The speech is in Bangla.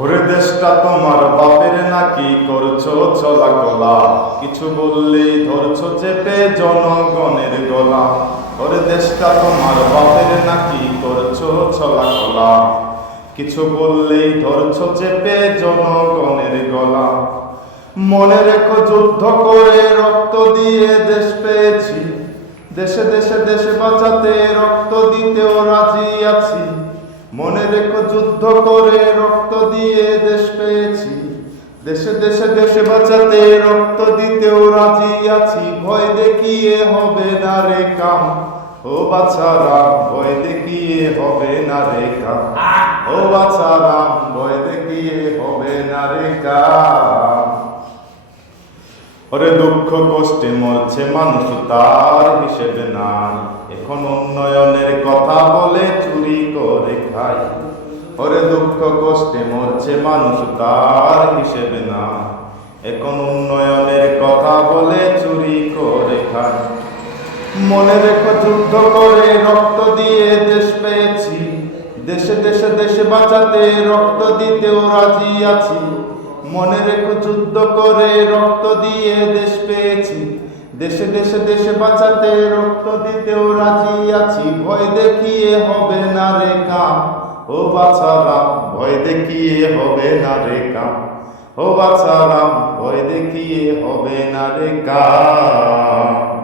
ওরে তোমার বাপের নাকি করছ চলা কলা কিছু বললেই ধরছো চেপে জনগণের গলা। তোমার বাপের নাকি করছ কলা কিছু বললেই ধরছো চেপে জনগণের গলা। মনে রেখো যুদ্ধ করে রক্ত দিয়ে দেশ পেয়েছি। দেশে দেশে দেশে বাঁচাতে রক্ত দিতেও রাজি মনে রেখো যুদ্ধ করে রক্ত দিয়ে দেশ পেয়েছি। দেশে দেশে দেশে বাঁচাতে রক্ত দিতেও রাজি আছি। ভয় দেখিয়ে হবে না রে কাম। ও বাছারা ভয় দেখিয়ে হবে না রে কাম। ও বাছারা ভয় দেখিয়ে হবে না রে কাম। ওরে দুঃখ কষ্টে মরছে মানুষ, তার হিসেবে নাই। এখন উন্নয়নের কথা বলে চুরি করে খাই ওরে দুঃখ কষ্টে মরছে মানুষ, তার হিসেবে না। এখন উন্নয়নের কথা বলে চুরি করে খাই মনে রেখো যুদ্ধ করে রক্ত দিয়ে দেশ পেয়েছি। দেশে দেশে দেশে বাঁচাতে রক্ত দিতেও রাজি আছি। মনে রেখো যুদ্ধ করে রক্ত দিয়ে দেশ পেয়েছি। দেশে দেশে দেশে বাঁচাতে রক্ত দিতেও রাজি আছি। ভয় দেখিয়ে হবে না রে কাম। ও বাছারাম, ভয় দেখিয়ে হবে না রে কাম। ও বাছারাম, ভয় দেখিয়ে হবে না রে কাম।